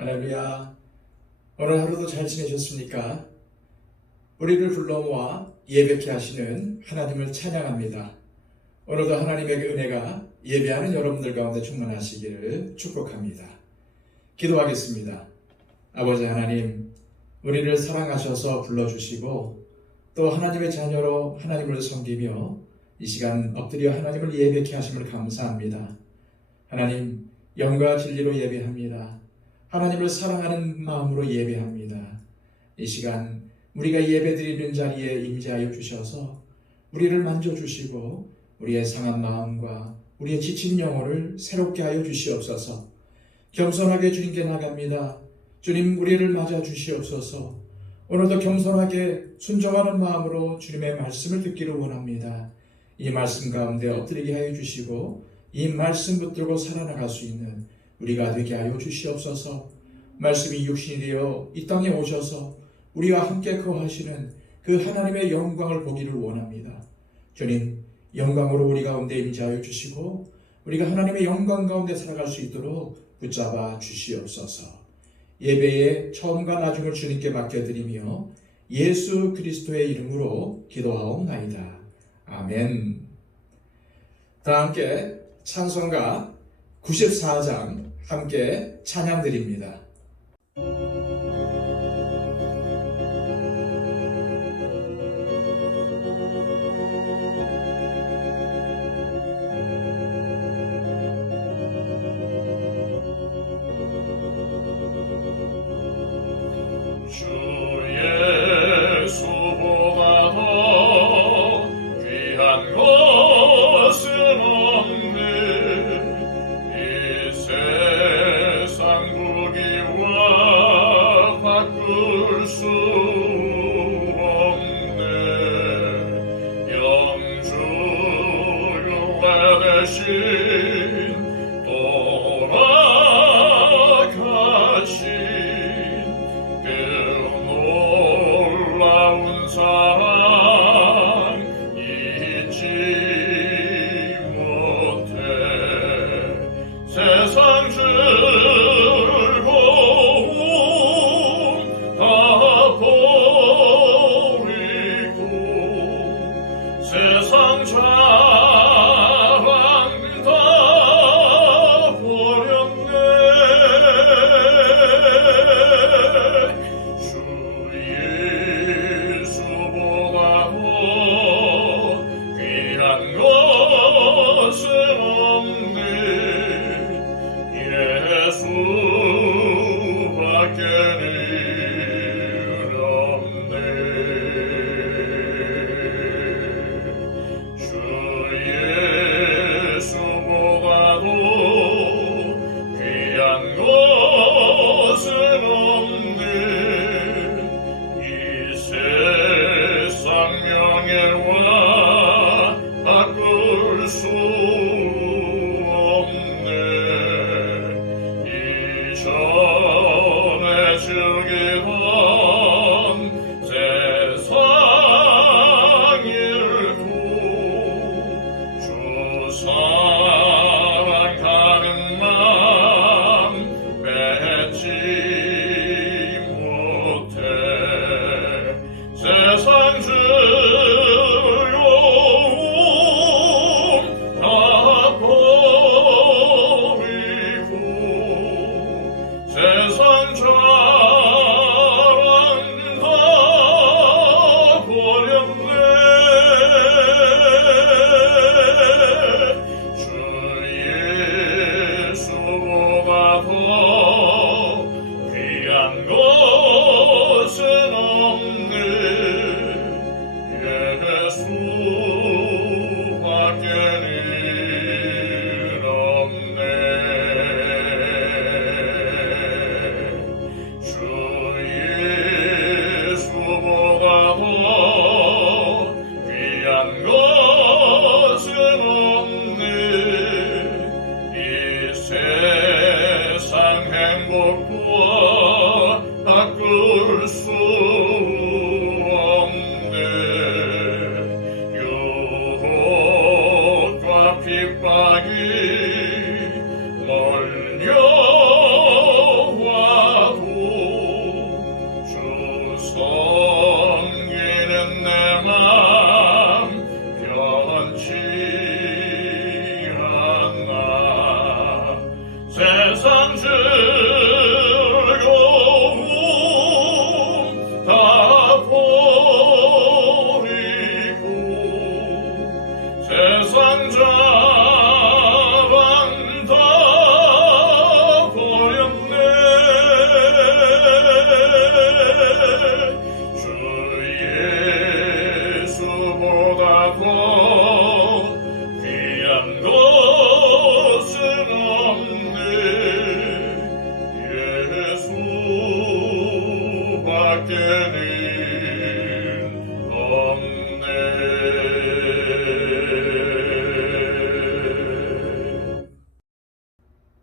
할렐루야. 오늘 하루도 잘 지내셨습니까? 우리를 불러 모아 예배케 하시는 하나님을 찬양합니다. 오늘도 하나님의 은혜가 예배하는 여러분들 가운데 충만하시기를 축복합니다. 기도하겠습니다. 아버지 하나님, 우리를 사랑하셔서 불러주시고 또 하나님의 자녀로 하나님을 섬기며 이 시간 엎드려 하나님을 예배케 하심을 감사합니다. 하나님, 영과 진리로 예배합니다. 하나님을 사랑하는 마음으로 예배합니다. 이 시간 우리가 예배드리는 자리에 임재하여 주셔서 우리를 만져주시고 우리의 상한 마음과 우리의 지친 영혼을 새롭게 하여 주시옵소서. 겸손하게 주님께 나갑니다. 주님, 우리를 맞아 주시옵소서. 오늘도 겸손하게 순종하는 마음으로 주님의 말씀을 듣기를 원합니다. 이 말씀 가운데 엎드리게 하여 주시고 이 말씀 붙들고 살아나갈 수 있는 우리가 되게 하여 주시옵소서. 말씀이 육신이 되어 이 땅에 오셔서 우리와 함께 거하시는 그 하나님의 영광을 보기를 원합니다. 주님, 영광으로 우리 가운데 임재하여 주시고 우리가 하나님의 영광 가운데 살아갈 수 있도록 붙잡아 주시옵소서. 예배의 처음과 나중을 주님께 맡겨드리며 예수 그리스도의 이름으로 기도하옵나이다. 아멘. 다 함께 찬송가 94장 함께 찬양드립니다. 주 예수보다 더 귀한 것은 없네. 이 세상 부귀와 바꿀 수 없네. 영주가 되신 돌아가신 그 놀라운 사랑 잊지 못해. 세상 즐거움 다 버리고 세상 자랑 다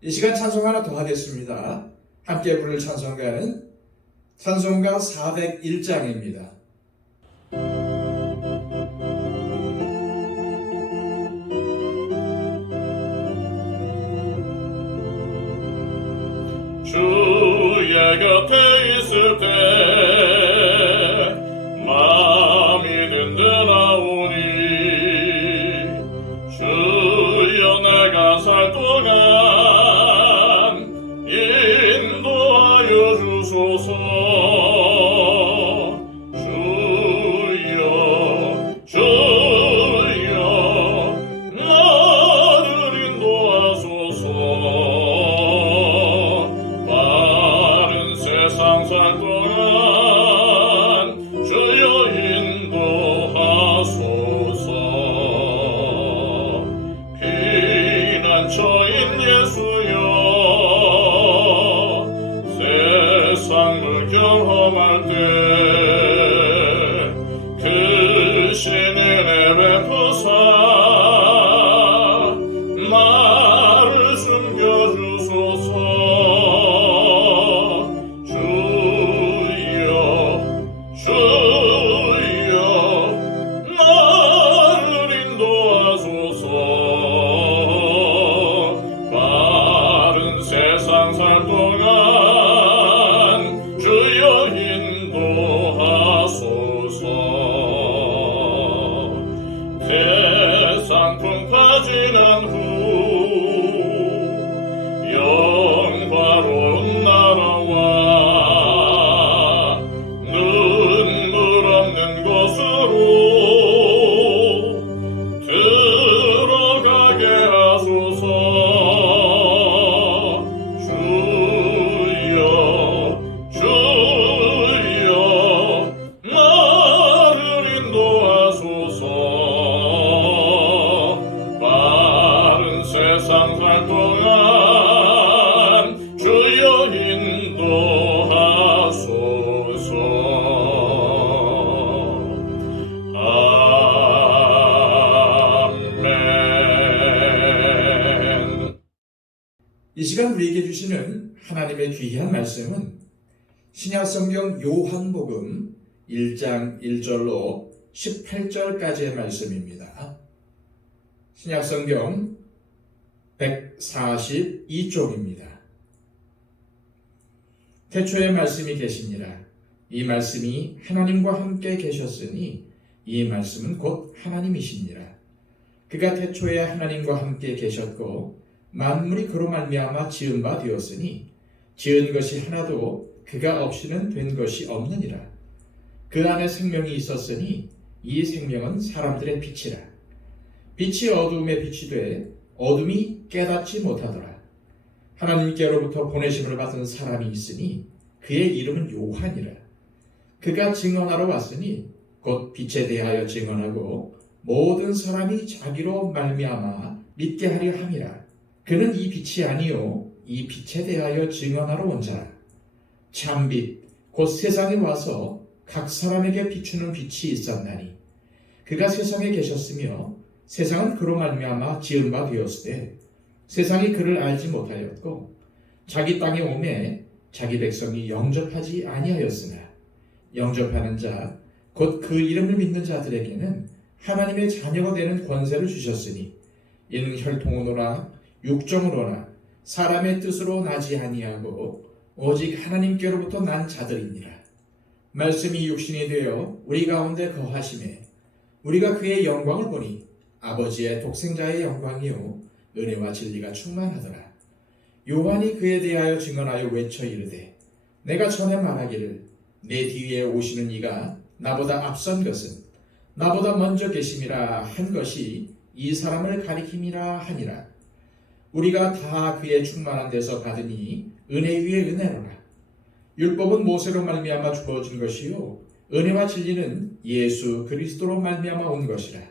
이 시간 찬송 하나 더 하겠습니다. 함께 부를 찬송가는 찬송가 401장입니다. 주의 곁에 있을 때 마음이 든든하오니 주여 내가 살 동안 인도하여 주소서. 주여 나를 인도하소서. 세상 살 동안 주여 인도하소서. 피난처인 예수여 세상을 경험할 때 그 신의 베푸사 나를 숨겨주소서. 세상 살 동안 주여 인도하소서. 태산풍 파지난 후 영화로운 나라와 눈물 없는 곳으로 들어가게 하소서. 세상 살 동안 주여 인도하소서. 아멘. 이 시간 우리에게 주시는 하나님의 귀한 말씀은 신약성경 요한복음 1장 1절로 18절까지의 말씀입니다. 신약성경 142쪽입니다. 태초에 말씀이 계시니라. 이 말씀이 하나님과 함께 계셨으니 이 말씀은 곧 하나님이시니라. 그가 태초에 하나님과 함께 계셨고 만물이 그로 말미암아 지은 바 되었으니 지은 것이 하나도 그가 없이는 된 것이 없느니라. 그 안에 생명이 있었으니 이 생명은 사람들의 빛이라. 빛이 어두움에 빛이 돼 어둠이 깨닫지 못하더라. 하나님께로부터 보내심을 받은 사람이 있으니 그의 이름은 요한이라. 그가 증언하러 왔으니 곧 빛에 대하여 증언하고 모든 사람이 자기로 말미암아 믿게 하려 함이라. 그는 이 빛이 아니요 이 빛에 대하여 증언하러 온 자라. 참빛 곧 세상에 와서 각 사람에게 비추는 빛이 있었나니 그가 세상에 계셨으며 세상은 그로 말미암아 지은 바 되었으되 세상이 그를 알지 못하였고 자기 땅에 오매 자기 백성이 영접하지 아니하였으나 영접하는 자 곧 그 이름을 믿는 자들에게는 하나님의 자녀가 되는 권세를 주셨으니 이는 혈통으로나 육정으로나 사람의 뜻으로 나지 아니하고 오직 하나님께로부터 난 자들이니라. 말씀이 육신이 되어 우리 가운데 거하심에 우리가 그의 영광을 보니 아버지의 독생자의 영광이요 은혜와 진리가 충만하더라. 요한이 그에 대하여 증언하여 외쳐 이르되 내가 전에 말하기를 내 뒤에 오시는 이가 나보다 앞선 것은 나보다 먼저 계심이라 한 것이 이 사람을 가리킴이라 하니라. 우리가 다 그의 충만한 데서 받으니 은혜 위에 은혜로라. 율법은 모세로 말미암아 주어진 것이요 은혜와 진리는 예수 그리스도로 말미암아 온 것이라.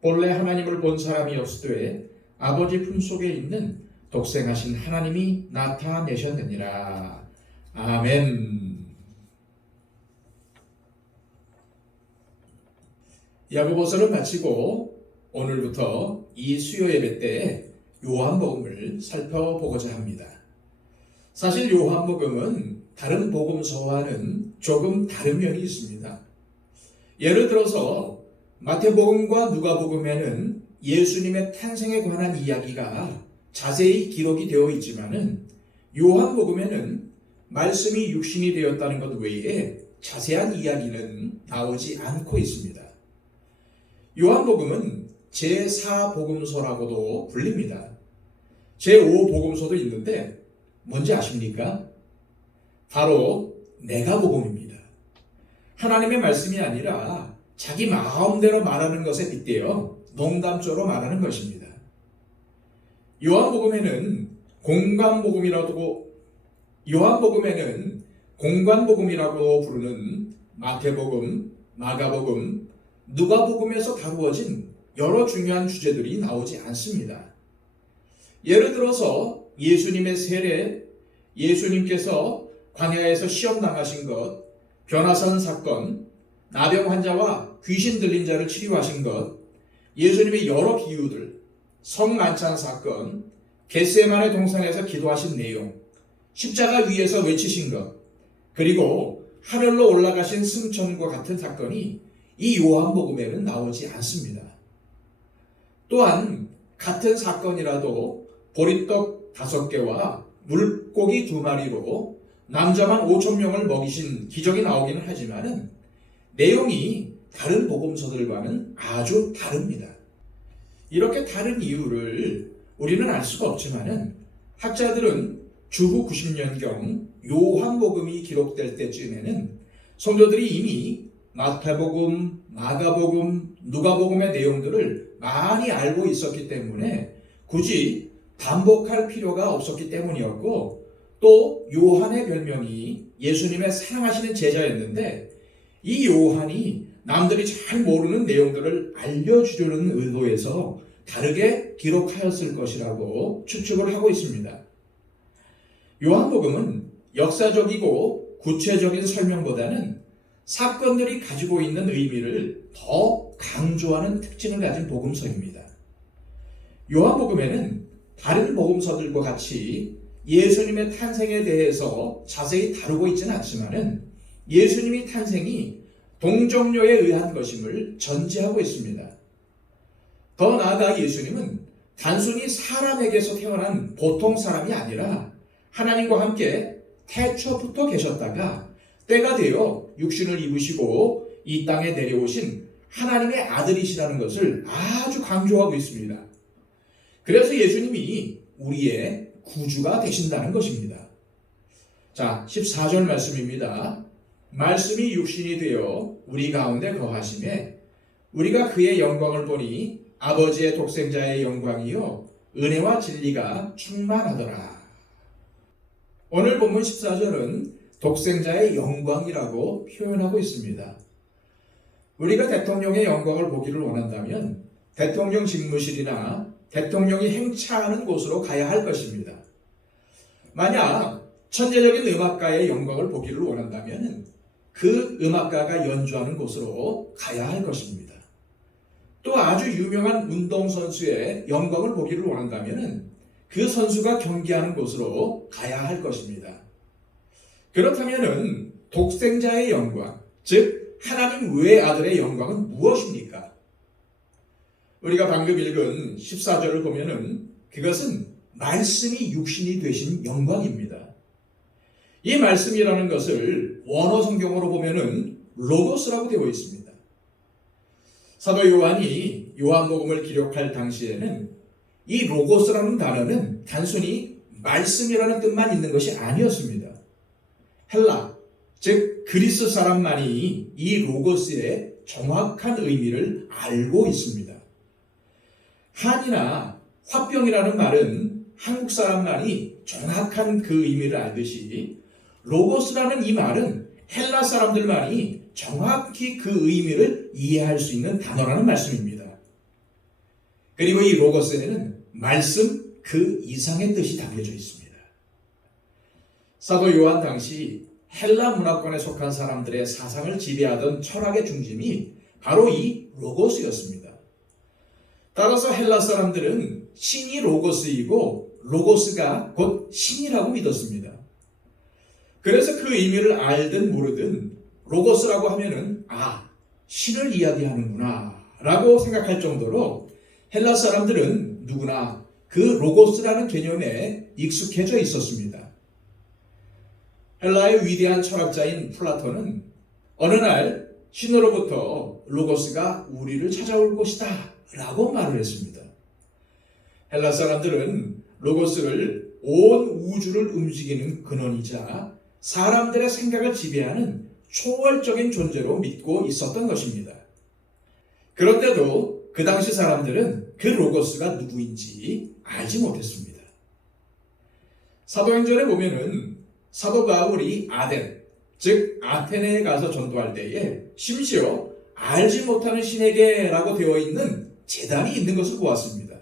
본래 하나님을 본 사람이 없으되 아버지 품속에 있는 독생하신 하나님이 나타내셨느니라. 아멘. 야고보서를 마치고 오늘부터 이 수요 예배 때 요한복음을 살펴보고자 합니다. 사실 요한복음은 다른 복음서와는 조금 다른 면이 있습니다. 예를 들어서 마태복음과 누가복음에는 예수님의 탄생에 관한 이야기가 자세히 기록이 되어 있지만은 요한복음에는 말씀이 육신이 되었다는 것 외에 자세한 이야기는 나오지 않고 있습니다. 요한복음은 제4복음서라고도 불립니다. 제5복음서도 있는데 뭔지 아십니까? 바로 내가복음입니다. 하나님의 말씀이 아니라 자기 마음대로 말하는 것에 빗대어 농담조로 말하는 것입니다. 요한복음에는 공관복음이라고 부르는 마태복음, 마가복음, 누가복음에서 다루어진 여러 중요한 주제들이 나오지 않습니다. 예를 들어서 예수님의 세례, 예수님께서 광야에서 시험 당하신 것, 변화산 사건, 나병 환자와 귀신 들린 자를 치료하신 것, 예수님의 여러 비유들, 성만찬 사건, 겟세마네 동산에서 기도하신 내용, 십자가 위에서 외치신 것, 그리고 하늘로 올라가신 승천과 같은 사건이 이 요한복음에는 나오지 않습니다. 또한 같은 사건이라도 보리떡 5개와 물고기 2마리로 남자만 5,000명을 먹이신 기적이 나오기는 하지만은 내용이 다른 복음서들과는 아주 다릅니다. 이렇게 다른 이유를 우리는 알 수가 없지만은 학자들은 주후 90년경 요한복음이 기록될 때쯤에는 성도들이 이미 마태복음, 마가복음, 누가복음의 내용들을 많이 알고 있었기 때문에 굳이 반복할 필요가 없었기 때문이었고, 또 요한의 별명이 예수님의 사랑하시는 제자였는데 이 요한이 남들이 잘 모르는 내용들을 알려주려는 의도에서 다르게 기록하였을 것이라고 추측을 하고 있습니다. 요한복음은 역사적이고 구체적인 설명보다는 사건들이 가지고 있는 의미를 더 강조하는 특징을 가진 복음서입니다. 요한복음에는 다른 복음서들과 같이 예수님의 탄생에 대해서 자세히 다루고 있지는 않지만은 예수님의 탄생이 동정녀에 의한 것임을 전제하고 있습니다. 더 나아가 예수님은 단순히 사람에게서 태어난 보통 사람이 아니라 하나님과 함께 태초부터 계셨다가 때가 되어 육신을 입으시고 이 땅에 내려오신 하나님의 아들이시라는 것을 아주 강조하고 있습니다. 그래서 예수님이 우리의 구주가 되신다는 것입니다. 자, 14절 말씀입니다. 말씀이 육신이 되어 우리 가운데 거하심에 우리가 그의 영광을 보니 아버지의 독생자의 영광이요 은혜와 진리가 충만하더라. 오늘 본문 14절은 독생자의 영광이라고 표현하고 있습니다. 우리가 대통령의 영광을 보기를 원한다면 대통령 집무실이나 대통령이 행차하는 곳으로 가야 할 것입니다. 만약 천재적인 음악가의 영광을 보기를 원한다면 그 음악가가 연주하는 곳으로 가야 할 것입니다. 또 아주 유명한 운동선수의 영광을 보기를 원한다면 그 선수가 경기하는 곳으로 가야 할 것입니다. 그렇다면 독생자의 영광, 즉 하나님 외의 아들의 영광은 무엇입니까? 우리가 방금 읽은 14절을 보면은 그것은 말씀이 육신이 되신 영광입니다. 이 말씀이라는 것을 원어 성경으로 보면은 로고스라고 되어 있습니다. 사도 요한이 요한복음을 기록할 당시에는 이 로고스라는 단어는 단순히 말씀이라는 뜻만 있는 것이 아니었습니다. 헬라, 즉 그리스 사람만이 이 로고스의 정확한 의미를 알고 있습니다. 한이나 화병이라는 말은 한국 사람만이 정확한 그 의미를 알듯이 로고스라는 이 말은 헬라 사람들만이 정확히 그 의미를 이해할 수 있는 단어라는 말씀입니다. 그리고 이 로고스에는 말씀 그 이상의 뜻이 담겨져 있습니다. 사도 요한 당시 헬라 문화권에 속한 사람들의 사상을 지배하던 철학의 중심이 바로 이 로고스였습니다. 따라서 헬라 사람들은 신이 로고스이고 로고스가 곧 신이라고 믿었습니다. 그래서 그 의미를 알든 모르든 로고스라고 하면은 신을 이야기하는구나 라고 생각할 정도로 헬라 사람들은 누구나 그 로고스라는 개념에 익숙해져 있었습니다. 헬라의 위대한 철학자인 플라톤은 어느 날 신으로부터 로고스가 우리를 찾아올 것이다 라고 말을 했습니다. 헬라 사람들은 로고스를 온 우주를 움직이는 근원이자 사람들의 생각을 지배하는 초월적인 존재로 믿고 있었던 것입니다. 그런데도 그 당시 사람들은 그 로고스가 누구인지 알지 못했습니다. 사도행전에 보면은 사도 바울이 아덴, 즉 아테네에 가서 전도할 때에 심지어 알지 못하는 신에게라고 되어 있는 제단이 있는 것을 보았습니다.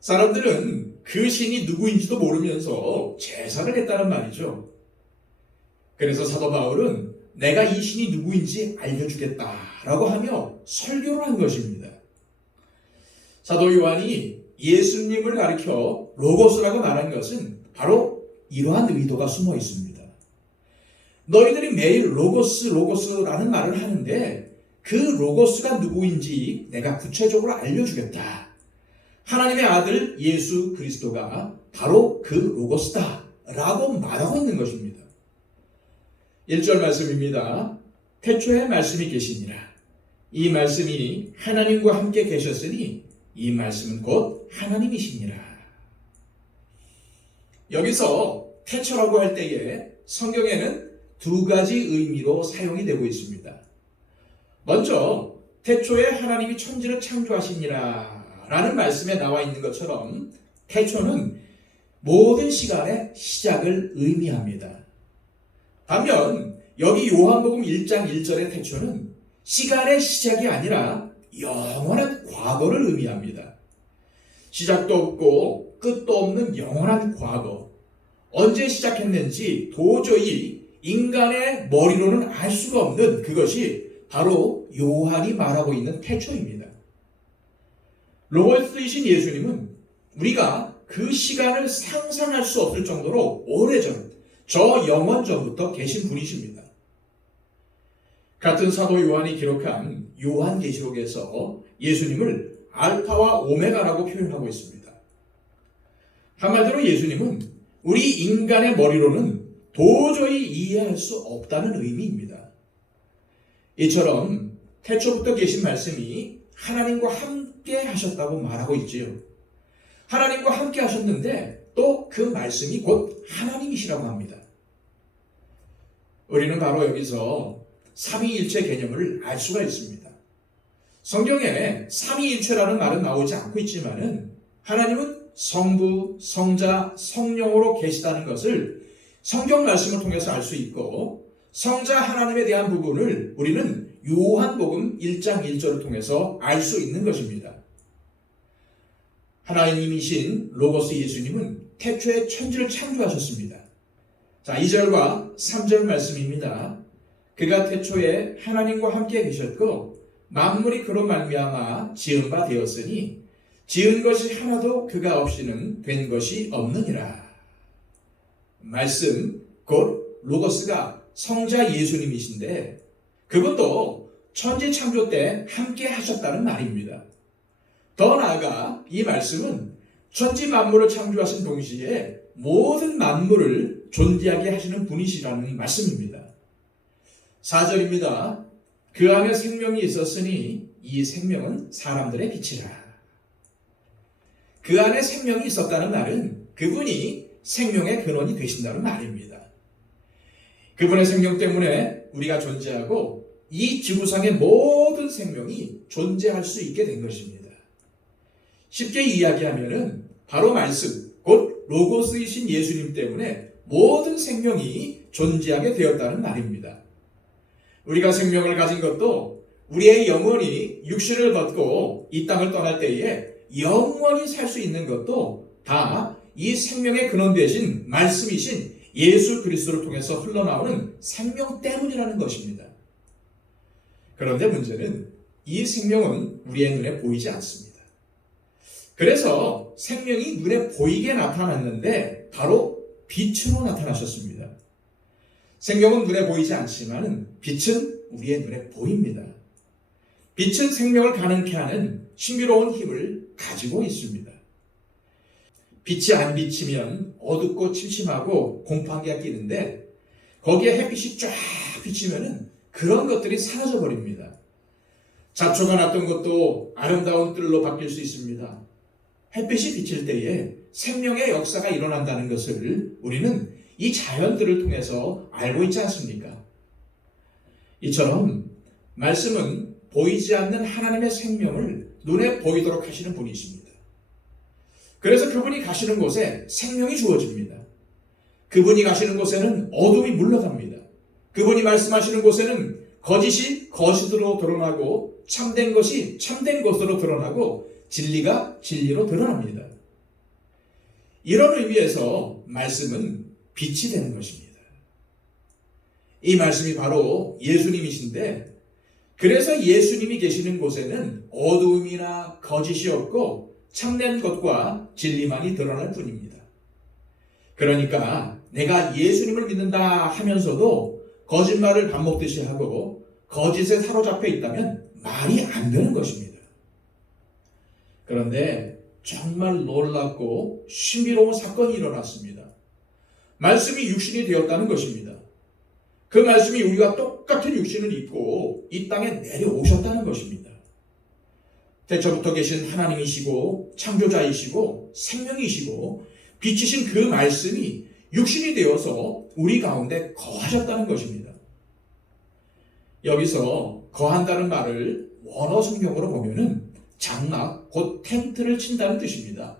사람들은 그 신이 누구인지도 모르면서 제사를 했다는 말이죠. 그래서 사도 바울은 내가 이 신이 누구인지 알려주겠다라고 하며 설교를 한 것입니다. 사도 요한이 예수님을 가리켜 로고스라고 말한 것은 바로 이러한 의도가 숨어 있습니다. 너희들이 매일 로고스라는 말을 하는데 그 로고스가 누구인지 내가 구체적으로 알려주겠다. 하나님의 아들 예수 그리스도가 바로 그 로고스다 라고 말하고 있는 것입니다. 1절 말씀입니다. 태초에 말씀이 계시니라. 이 말씀이 하나님과 함께 계셨으니 이 말씀은 곧 하나님이시니라. 여기서 태초라고 할 때에 성경에는 두 가지 의미로 사용이 되고 있습니다. 먼저 태초에 하나님이 천지를 창조하시니라 라는 말씀에 나와 있는 것처럼 태초는 모든 시간의 시작을 의미합니다. 반면 여기 요한복음 1장 1절의 태초는 시간의 시작이 아니라 영원한 과거를 의미합니다. 시작도 없고 끝도 없는 영원한 과거. 언제 시작했는지 도저히 인간의 머리로는 알 수가 없는 그것이 바로 요한이 말하고 있는 태초입니다. 로고스이신 예수님은 우리가 그 시간을 상상할 수 없을 정도로 오래전, 저 영원 전부터 계신 분이십니다. 같은 사도 요한이 기록한 요한계시록에서 예수님을 알파와 오메가라고 표현하고 있습니다. 한마디로 예수님은 우리 인간의 머리로는 도저히 이해할 수 없다는 의미입니다. 이처럼 태초부터 계신 말씀이 하나님과 함께 하셨다고 말하고 있지요. 하나님과 함께 하셨는데 또 그 말씀이 곧 하나님이시라고 합니다. 우리는 바로 여기서 삼위일체 개념을 알 수가 있습니다. 성경에 삼위일체라는 말은 나오지 않고 있지만은 하나님은 성부, 성자, 성령으로 계시다는 것을 성경 말씀을 통해서 알 수 있고 성자 하나님에 대한 부분을 우리는 요한복음 1장 1절을 통해서 알 수 있는 것입니다. 하나님이신 로고스 예수님은 태초에 천지를 창조하셨습니다. 자, 2절과 3절 말씀입니다. 그가 태초에 하나님과 함께 계셨고 만물이 그로 말미암아 지은 바 되었으니 지은 것이 하나도 그가 없이는 된 것이 없느니라. 말씀 곧 로고스가 성자 예수님이신데 그분도 천지 창조 때 함께 하셨다는 말입니다. 더 나아가 이 말씀은 천지 만물을 창조하신 동시에 모든 만물을 존재하게 하시는 분이시라는 말씀입니다. 4절입니다. 그 안에 생명이 있었으니 이 생명은 사람들의 빛이라. 그 안에 생명이 있었다는 말은 그분이 생명의 근원이 되신다는 말입니다. 그분의 생명 때문에 우리가 존재하고 이 지구상의 모든 생명이 존재할 수 있게 된 것입니다. 쉽게 이야기하면은 바로 말씀, 곧 로고스이신 예수님 때문에 모든 생명이 존재하게 되었다는 말입니다. 우리가 생명을 가진 것도 우리의 영혼이 육신을 벗고 이 땅을 떠날 때에 영원히 살 수 있는 것도 다 이 생명의 근원 되신 말씀이신 예수 그리스도를 통해서 흘러나오는 생명 때문이라는 것입니다. 그런데 문제는 이 생명은 우리의 눈에 보이지 않습니다. 그래서 생명이 눈에 보이게 나타났는데 바로 빛으로 나타나셨습니다. 생명은 눈에 보이지 않지만 빛은 우리의 눈에 보입니다. 빛은 생명을 가능케 하는 신비로운 힘을 가지고 있습니다. 빛이 안 비치면 어둡고 침침하고 공포한기가 끼는데 거기에 햇빛이 쫙 비치면 그런 것들이 사라져 버립니다. 잡초가 났던 것도 아름다운 뜰로 바뀔 수 있습니다. 햇빛이 비칠 때에 생명의 역사가 일어난다는 것을 우리는 이 자연들을 통해서 알고 있지 않습니까? 이처럼 말씀은 보이지 않는 하나님의 생명을 눈에 보이도록 하시는 분이십니다. 그래서 그분이 가시는 곳에 생명이 주어집니다. 그분이 가시는 곳에는 어둠이 물러갑니다. 그분이 말씀하시는 곳에는 거짓이 거짓으로 드러나고 참된 것이 참된 것으로 드러나고 진리가 진리로 드러납니다. 이런 의미에서 말씀은 빛이 되는 것입니다. 이 말씀이 바로 예수님이신데 그래서 예수님이 계시는 곳에는 어두움이나 거짓이 없고 참된 것과 진리만이 드러날 뿐입니다. 그러니까 내가 예수님을 믿는다 하면서도 거짓말을 밥 먹듯이 하고 거짓에 사로잡혀 있다면 말이 안 되는 것입니다. 그런데 정말 놀랍고 신비로운 사건이 일어났습니다. 말씀이 육신이 되었다는 것입니다. 그 말씀이 우리와 똑같은 육신을 입고 이 땅에 내려오셨다는 것입니다. 태초부터 계신 하나님이시고 창조자이시고 생명이시고 빛이신 그 말씀이 육신이 되어서 우리 가운데 거하셨다는 것입니다. 여기서 거한다는 말을 원어 성경으로 보면은 장막, 곧 텐트를 친다는 뜻입니다.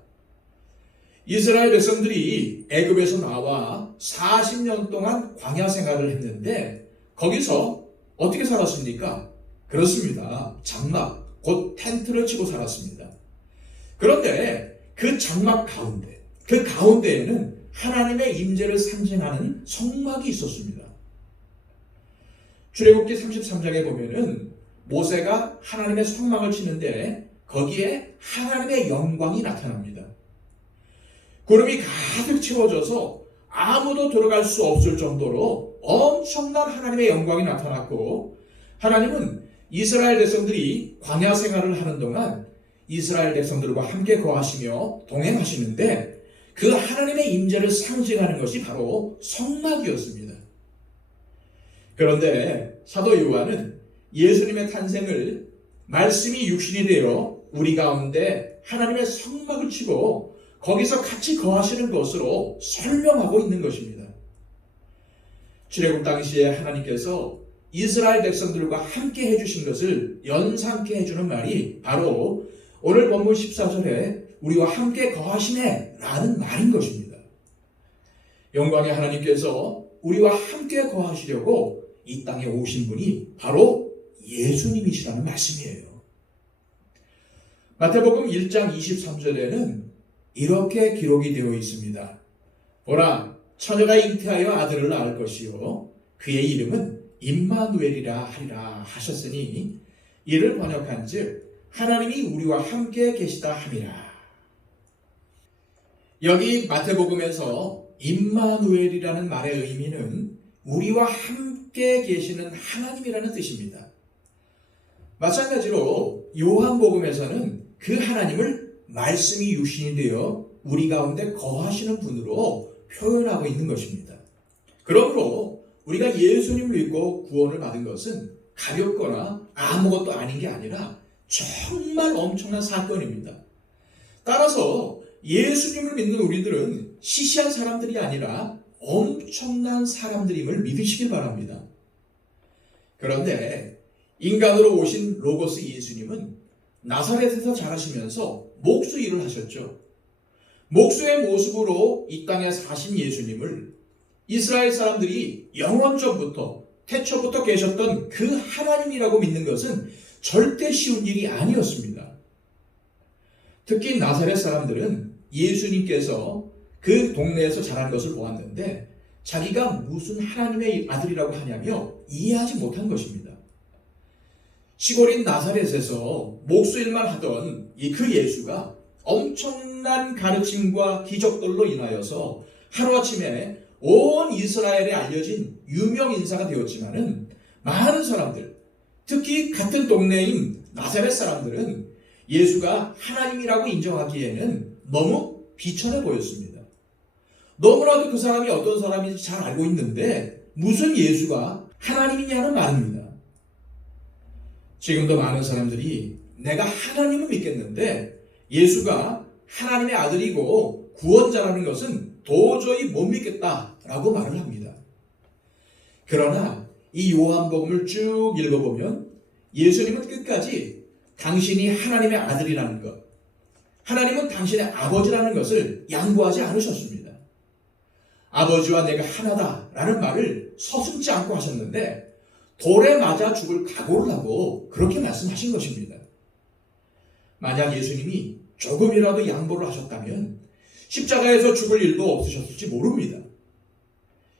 이스라엘 백성들이 애굽에서 나와 40년 동안 광야 생활을 했는데 거기서 어떻게 살았습니까? 그렇습니다. 장막, 곧 텐트를 치고 살았습니다. 그런데 그 장막 가운데, 그 가운데에는 하나님의 임재를 상징하는 성막이 있었습니다. 출애굽기 33장에 보면은 모세가 하나님의 성막을 치는데 거기에 하나님의 영광이 나타납니다. 구름이 가득 채워져서 아무도 들어갈 수 없을 정도로 엄청난 하나님의 영광이 나타났고 하나님은 이스라엘 백성들이 광야 생활을 하는 동안 이스라엘 백성들과 함께 거하시며 동행하시는데 그 하나님의 임재를 상징하는 것이 바로 성막이었습니다. 그런데 사도 요한은 예수님의 탄생을 말씀이 육신이 되어 우리 가운데 하나님의 성막을 치고 거기서 같이 거하시는 것으로 설명하고 있는 것입니다. 출애굽 당시에 하나님께서 이스라엘 백성들과 함께 해주신 것을 연상케 해주는 말이 바로 오늘 본문 14절에 우리와 함께 거하시네 라는 말인 것입니다. 영광의 하나님께서 우리와 함께 거하시려고 이 땅에 오신 분이 바로 예수님이시라는 말씀이에요. 마태복음 1장 23절에는 이렇게 기록이 되어 있습니다. 보라, 처녀가 잉태하여 아들을 낳을 것이요 그의 이름은 임마누엘이라 하리라 하셨으니 이를 번역한즉 하나님이 우리와 함께 계시다 함이라. 여기 마태복음에서 임마누엘이라는 말의 의미는 우리와 함께 계시는 하나님이라는 뜻입니다. 마찬가지로 요한복음에서는 그 하나님을 말씀이 육신이 되어 우리 가운데 거하시는 분으로 표현하고 있는 것입니다. 그러므로 우리가 예수님을 믿고 구원을 받은 것은 가볍거나 아무것도 아닌 게 아니라 정말 엄청난 사건입니다. 따라서 예수님을 믿는 우리들은 시시한 사람들이 아니라 엄청난 사람들임을 믿으시길 바랍니다. 그런데 인간으로 오신 로고스 예수님은 나사렛에서 자라시면서 목수 일을 하셨죠. 목수의 모습으로 이 땅에 사신 예수님을 이스라엘 사람들이 영원전부터 태초부터 계셨던 그 하나님이라고 믿는 것은 절대 쉬운 일이 아니었습니다. 특히 나사렛 사람들은 예수님께서 그 동네에서 자란 것을 보았는데 자기가 무슨 하나님의 아들이라고 하냐며 이해하지 못한 것입니다. 시골인 나사렛에서 목수 일만 하던 그 예수가 엄청난 가르침과 기적들로 인하여서 하루아침에 온 이스라엘에 알려진 유명 인사가 되었지만은 많은 사람들, 특히 같은 동네인 나사렛 사람들은 예수가 하나님이라고 인정하기에는 너무 비천해 보였습니다. 너무나도 그 사람이 어떤 사람인지 잘 알고 있는데 무슨 예수가 하나님이냐는 말입니다. 지금도 많은 사람들이 내가 하나님을 믿겠는데 예수가 하나님의 아들이고 구원자라는 것은 도저히 못 믿겠다라고 말을 합니다. 그러나 이 요한복음을 쭉 읽어보면 예수님은 끝까지 당신이 하나님의 아들이라는 것, 하나님은 당신의 아버지라는 것을 양보하지 않으셨습니다. 아버지와 내가 하나다라는 말을 서슴지 않고 하셨는데 돌에 맞아 죽을 각오를 하고 그렇게 말씀하신 것입니다. 만약 예수님이 조금이라도 양보를 하셨다면 십자가에서 죽을 일도 없으셨을지 모릅니다.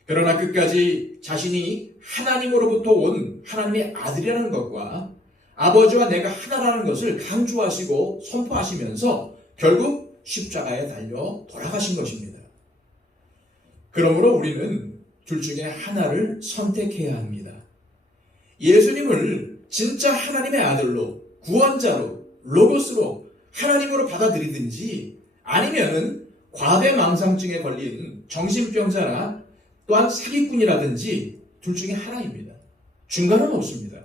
그러나 끝까지 자신이 하나님으로부터 온 하나님의 아들이라는 것과 아버지와 내가 하나라는 것을 강조하시고 선포하시면서 결국 십자가에 달려 돌아가신 것입니다. 그러므로 우리는 둘 중에 하나를 선택해야 합니다. 예수님을 진짜 하나님의 아들로, 구원자로, 로고스로, 하나님으로 받아들이든지 아니면 과대망상증에 걸린 정신병자나 또한 사기꾼이라든지 둘 중에 하나입니다. 중간은 없습니다.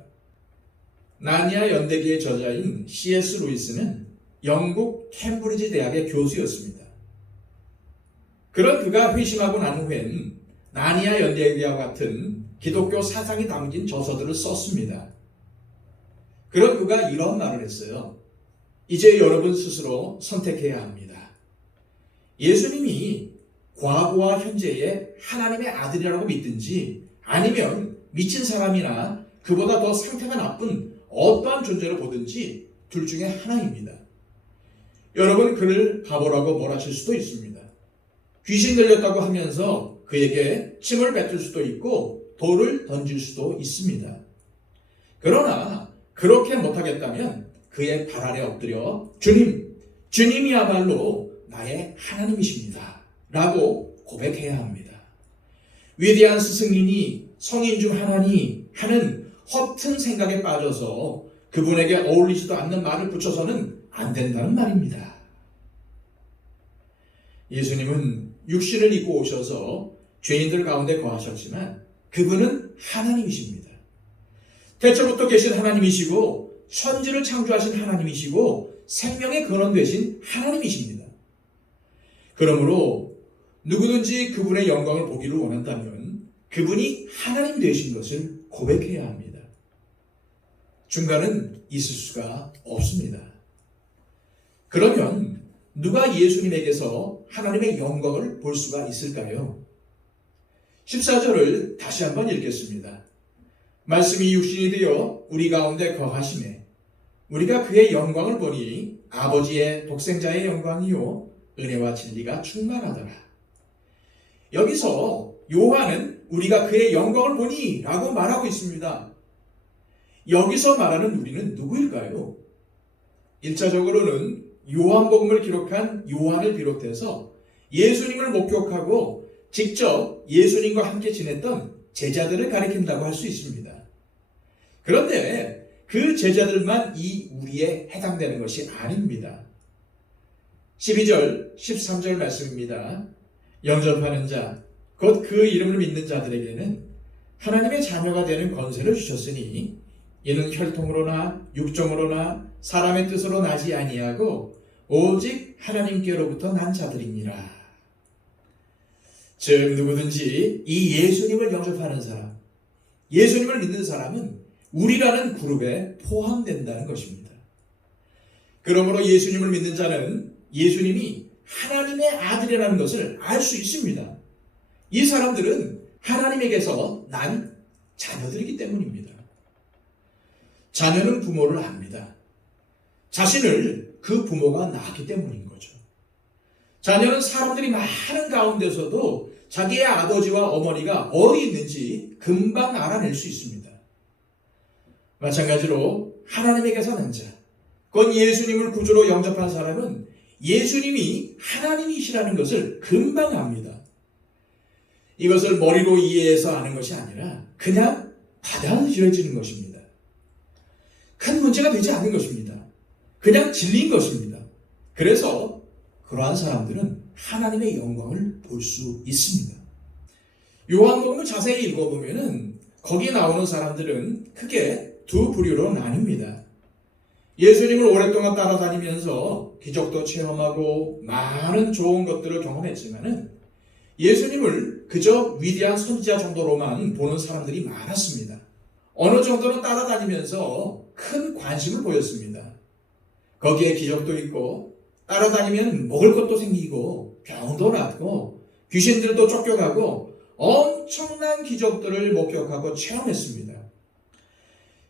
나니아 연대기의 저자인 C.S. 루이스는 영국 캠브리지 대학의 교수였습니다. 그런 그가 회심하고 난 후엔 나니아 연대기와 같은 기독교 사상이 담긴 저서들을 썼습니다. 그런 그가 이런 말을 했어요. 이제 여러분 스스로 선택해야 합니다. 예수님이 과거와 현재의 하나님의 아들이라고 믿든지 아니면 미친 사람이나 그보다 더 상태가 나쁜 어떠한 존재로 보든지 둘 중에 하나입니다. 여러분 그를 바보라고 몰아칠 수도 있습니다. 귀신 들렸다고 하면서 그에게 침을 뱉을 수도 있고 돌을 던질 수도 있습니다. 그러나 그렇게 못하겠다면 그의 발 아래 엎드려 주님이야말로 나의 하나님이십니다 라고 고백해야 합니다. 위대한 스승이니 성인 중 하나니 하는 허튼 생각에 빠져서 그분에게 어울리지도 않는 말을 붙여서는 안 된다는 말입니다. 예수님은 육신을 입고 오셔서 죄인들 가운데 거하셨지만 그분은 하나님이십니다. 태초부터 계신 하나님이시고 천지를 창조하신 하나님이시고 생명의 근원 되신 하나님이십니다. 그러므로 누구든지 그분의 영광을 보기를 원한다면 그분이 하나님 되신 것을 고백해야 합니다. 중간은 있을 수가 없습니다. 그러면 누가 예수님에게서 하나님의 영광을 볼 수가 있을까요? 14절을 다시 한번 읽겠습니다. 말씀이 육신이 되어 우리 가운데 거하심에 우리가 그의 영광을 보니 아버지의 독생자의 영광이요 은혜와 진리가 충만하더라. 여기서 요한은 우리가 그의 영광을 보니 라고 말하고 있습니다. 여기서 말하는 우리는 누구일까요? 1차적으로는 요한복음을 기록한 요한을 비롯해서 예수님을 목격하고 직접 예수님과 함께 지냈던 제자들을 가리킨다고 할 수 있습니다. 그런데 그 제자들만 이 우리에 해당되는 것이 아닙니다. 12절, 13절 말씀입니다. 영접하는 자, 곧 그 이름을 믿는 자들에게는 하나님의 자녀가 되는 권세를 주셨으니 이는 혈통으로나 육정으로나 사람의 뜻으로 나지 아니하고 오직 하나님께로부터 난 자들이니라. 즉 누구든지 이 예수님을 영접하는 사람, 예수님을 믿는 사람은 우리라는 그룹에 포함된다는 것입니다. 그러므로 예수님을 믿는 자는 예수님이 하나님의 아들이라는 것을 알 수 있습니다. 이 사람들은 하나님에게서 난 자녀들이기 때문입니다. 자녀는 부모를 압니다. 자신을 그 부모가 낳았기 때문인 거죠. 자녀는 사람들이 많은 가운데서도 자기의 아버지와 어머니가 어디 있는지 금방 알아낼 수 있습니다. 마찬가지로 하나님에게서 난 자, 곧 예수님을 구주로 영접한 사람은 예수님이 하나님이시라는 것을 금방 압니다. 이것을 머리로 이해해서 아는 것이 아니라 그냥 받아들여지는 것입니다. 큰 문제가 되지 않는 것입니다. 그냥 진리인 것입니다. 그래서 그러한 사람들은 하나님의 영광을 볼 수 있습니다. 요한복음을 자세히 읽어보면 거기에 나오는 사람들은 크게 두 부류로 나뉩니다. 예수님을 오랫동안 따라다니면서 기적도 체험하고 많은 좋은 것들을 경험했지만 예수님을 그저 위대한 선지자 정도로만 보는 사람들이 많았습니다. 어느 정도는 따라다니면서 큰 관심을 보였습니다. 거기에 기적도 있고 따라다니면 먹을 것도 생기고 병도 낫고 귀신들도 쫓겨가고 엄청난 기적들을 목격하고 체험했습니다.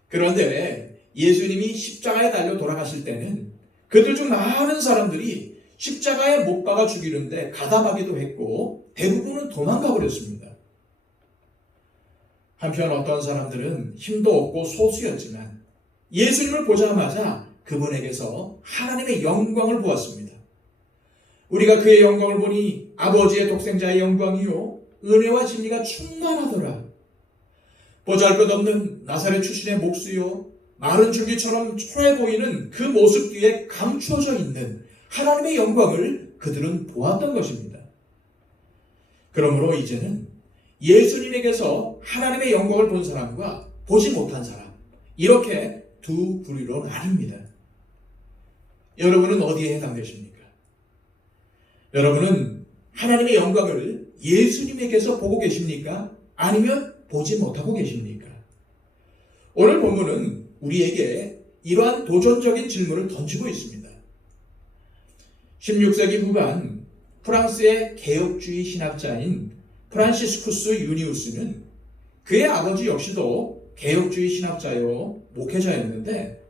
그런데 예수님이 십자가에 달려 돌아가실 때는 그들 중 많은 사람들이 십자가에 못 박아 죽이는데 가담하기도 했고 대부분은 도망가 버렸습니다. 한편 어떤 사람들은 힘도 없고 소수였지만 예수님을 보자마자 그분에게서 하나님의 영광을 보았습니다. 우리가 그의 영광을 보니 아버지의 독생자의 영광이요 은혜와 진리가 충만하더라. 보잘것없는 나사렛 출신의 목수요 마른 줄기처럼 초라해 보이는 그 모습 뒤에 감추어져 있는 하나님의 영광을 그들은 보았던 것입니다. 그러므로 이제는 예수님에게서 하나님의 영광을 본 사람과 보지 못한 사람, 이렇게 두 부류로 나뉩니다. 여러분은 어디에 해당되십니까? 여러분은 하나님의 영광을 예수님에게서 보고 계십니까? 아니면 보지 못하고 계십니까? 오늘 본문은 우리에게 이러한 도전적인 질문을 던지고 있습니다. 16세기 후반 프랑스의 개혁주의 신학자인 프란시스쿠스 유니우스는 그의 아버지 역시도 개혁주의 신학자요 목회자였는데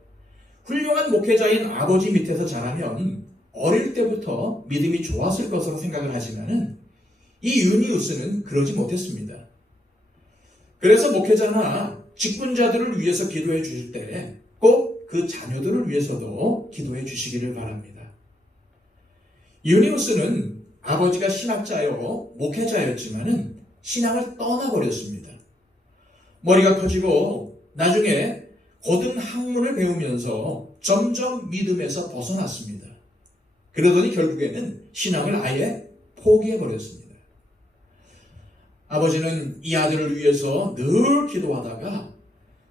훌륭한 목회자인 아버지 밑에서 자라면 어릴 때부터 믿음이 좋았을 것으로 생각을 하지만 이 유니우스는 그러지 못했습니다. 그래서 목회자나 직분자들을 위해서 기도해 주실 때 꼭 그 자녀들을 위해서도 기도해 주시기를 바랍니다. 유니우스는 아버지가 신학자요 목회자였지만 신앙을 떠나버렸습니다. 머리가 커지고 나중에 고등 학문을 배우면서 점점 믿음에서 벗어났습니다. 그러더니 결국에는 신앙을 아예 포기해버렸습니다. 아버지는 이 아들을 위해서 늘 기도하다가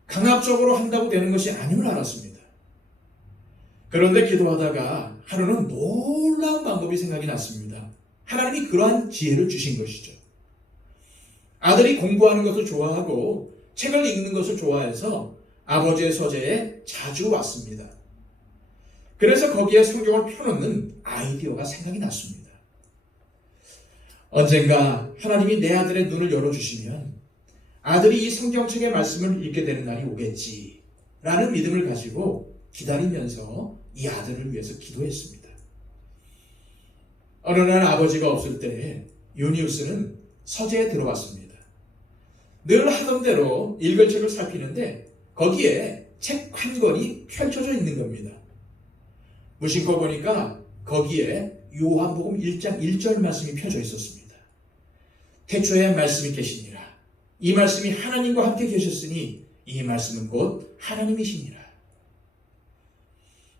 강압적으로 한다고 되는 것이 아님을 알았습니다. 그런데 기도하다가 하루는 놀라운 방법이 생각이 났습니다. 하나님이 그러한 지혜를 주신 것이죠. 아들이 공부하는 것을 좋아하고 책을 읽는 것을 좋아해서 아버지의 서재에 자주 왔습니다. 그래서 거기에 성경을 펴놓는 아이디어가 생각이 났습니다. 언젠가 하나님이 내 아들의 눈을 열어주시면 아들이 이 성경책의 말씀을 읽게 되는 날이 오겠지 라는 믿음을 가지고 기다리면서 이 아들을 위해서 기도했습니다. 어느 날 아버지가 없을 때 유니우스는 서재에 들어왔습니다. 늘 하던 대로 읽을 책을 살피는데 거기에 책 한 권이 펼쳐져 있는 겁니다. 무심코 보니까 거기에 요한복음 1장 1절 말씀이 펴져 있었습니다. 태초에 말씀이 계시니라. 이 말씀이 하나님과 함께 계셨으니 이 말씀은 곧 하나님이시니라.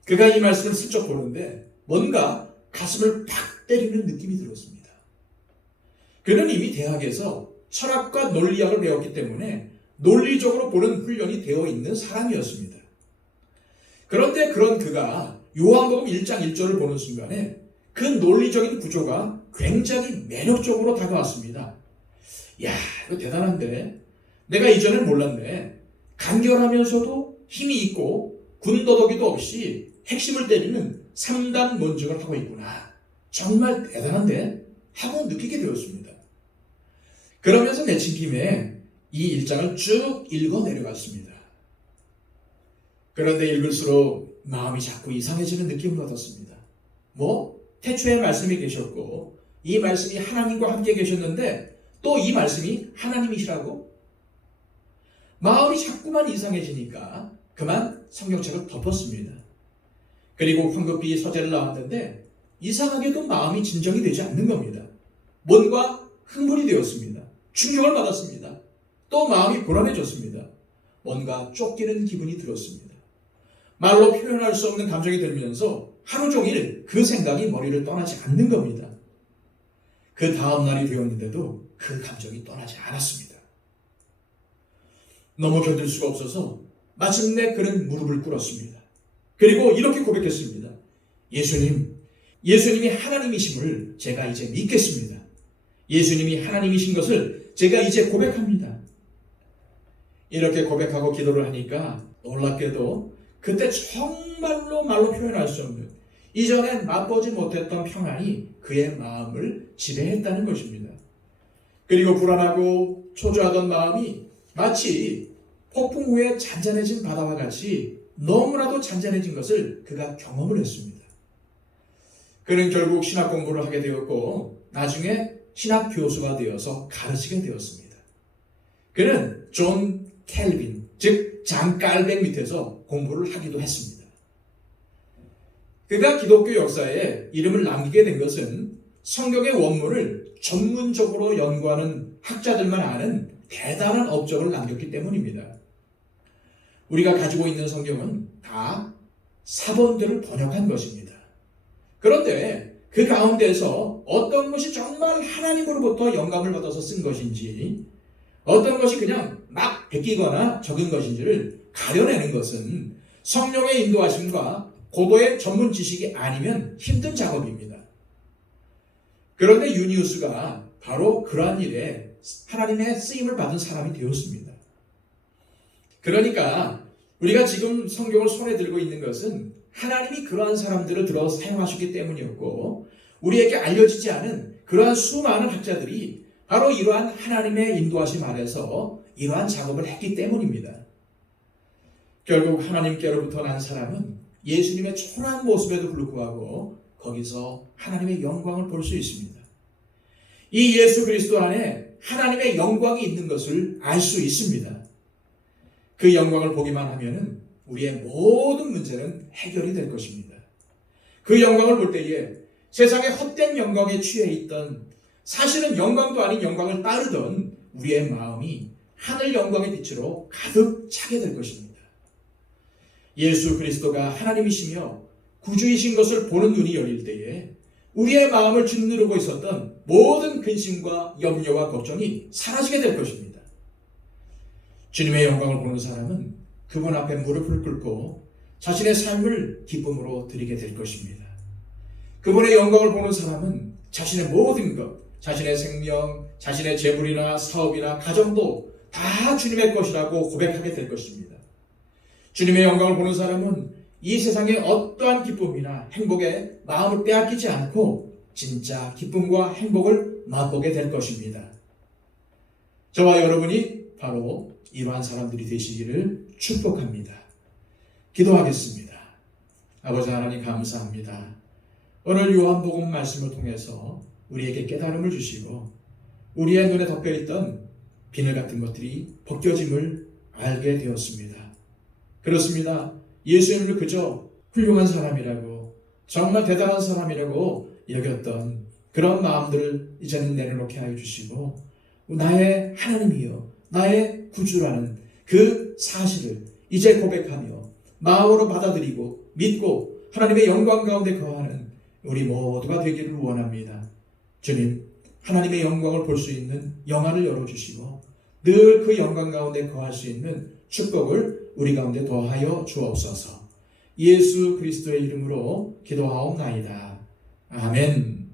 그가 이 말씀을 슬쩍 보는데 뭔가 가슴을 팍 때리는 느낌이 들었습니다. 그는 이미 대학에서 철학과 논리학을 배웠기 때문에 논리적으로 보는 훈련이 되어 있는 사람이었습니다. 그런데 그런 그가 요한복음 1장 1절을 보는 순간에 그 논리적인 구조가 굉장히 매력적으로 다가왔습니다. 야, 이거 대단한데? 내가 이전엔 몰랐네. 간결하면서도 힘이 있고 군더더기도 없이 핵심을 때리는 3단 논증을 하고 있구나. 정말 대단한데? 하고 느끼게 되었습니다. 그러면서 내친김에 이 1장을 쭉 읽어 내려갔습니다. 그런데 읽을수록 마음이 자꾸 이상해지는 느낌을 얻었습니다. 태초에 말씀이 계셨고 이 말씀이 하나님과 함께 계셨는데 또 이 말씀이 하나님이시라고? 마음이 자꾸만 이상해지니까 그만 성경책을 덮었습니다. 그리고 황급히 서재를 나왔는데 이상하게도 마음이 진정이 되지 않는 겁니다. 뭔가 흥분이 되었습니다. 충격을 받았습니다. 또 마음이 불안해졌습니다. 뭔가 쫓기는 기분이 들었습니다. 말로 표현할 수 없는 감정이 들면서 하루 종일 그 생각이 머리를 떠나지 않는 겁니다. 그 다음 날이 되었는데도 그 감정이 떠나지 않았습니다. 너무 견딜 수가 없어서 마침내 그는 무릎을 꿇었습니다. 그리고 이렇게 고백했습니다. 예수님이 하나님이심을 제가 이제 믿겠습니다. 예수님이 하나님이신 것을 제가 이제 고백합니다. 이렇게 고백하고 기도를 하니까 놀랍게도 그때 정말로 말로 표현할 수 없는 이전에 맛보지 못했던 평안이 그의 마음을 지배했다는 것입니다. 그리고 불안하고 초조하던 마음이 마치 폭풍 후에 잔잔해진 바다와 같이 너무나도 잔잔해진 것을 그가 경험을 했습니다. 그는 결국 신학 공부를 하게 되었고 나중에 신학 교수가 되어서 가르치게 되었습니다. 그는 존 켈빈, 즉 장깔백 밑에서 공부를 하기도 했습니다. 그가 기독교 역사에 이름을 남기게 된 것은 성경의 원문을 전문적으로 연구하는 학자들만 아는 대단한 업적을 남겼기 때문입니다. 우리가 가지고 있는 성경은 다 사본들을 번역한 것입니다. 그런데 그 가운데서 어떤 것이 정말 하나님으로부터 영감을 받아서 쓴 것인지 어떤 것이 그냥 막 베끼거나 적은 것인지를 가려내는 것은 성령의 인도하심과 고도의 전문 지식이 아니면 힘든 작업입니다. 그런데 유니우스가 바로 그러한 일에 하나님의 쓰임을 받은 사람이 되었습니다. 그러니까 우리가 지금 성경을 손에 들고 있는 것은 하나님이 그러한 사람들을 들어 사용하셨기 때문이었고 우리에게 알려지지 않은 그러한 수많은 학자들이 바로 이러한 하나님의 인도하심 아래서 이러한 작업을 했기 때문입니다. 결국 하나님께로부터 난 사람은 예수님의 초라한 모습에도 불구하고 거기서 하나님의 영광을 볼 수 있습니다. 이 예수 그리스도 안에 하나님의 영광이 있는 것을 알 수 있습니다. 그 영광을 보기만 하면은 우리의 모든 문제는 해결이 될 것입니다. 그 영광을 볼 때에 세상의 헛된 영광에 취해 있던 사실은 영광도 아닌 영광을 따르던 우리의 마음이 하늘 영광의 빛으로 가득 차게 될 것입니다. 예수 그리스도가 하나님이시며 구주이신 것을 보는 눈이 열릴 때에 우리의 마음을 짓누르고 있었던 모든 근심과 염려와 걱정이 사라지게 될 것입니다. 주님의 영광을 보는 사람은 그분 앞에 무릎을 꿇고 자신의 삶을 기쁨으로 드리게 될 것입니다. 그분의 영광을 보는 사람은 자신의 모든 것, 자신의 생명, 자신의 재물이나 사업이나 가정도 다 주님의 것이라고 고백하게 될 것입니다. 주님의 영광을 보는 사람은 이 세상의 어떠한 기쁨이나 행복에 마음을 빼앗기지 않고 진짜 기쁨과 행복을 맛보게 될 것입니다. 저와 여러분이 바로 이러한 사람들이 되시기를 축복합니다. 기도하겠습니다. 아버지 하나님 감사합니다. 오늘 요한복음 말씀을 통해서 우리에게 깨달음을 주시고 우리의 눈에 덮여있던 비늘 같은 것들이 벗겨짐을 알게 되었습니다. 그렇습니다. 예수님을 그저 훌륭한 사람이라고 정말 대단한 사람이라고 여겼던 그런 마음들을 이제는 내려놓게 하여 주시고 나의 하나님이여 나의 구주라는 그 사실을 이제 고백하며 마음으로 받아들이고 믿고 하나님의 영광 가운데 거하는 우리 모두가 되기를 원합니다. 주님, 하나님의 영광을 볼 수 있는 영안을 열어주시고 늘 그 영광 가운데 거할 수 있는 축복을 우리 가운데 더하여 주옵소서. 예수 그리스도의 이름으로 기도하옵나이다. 아멘.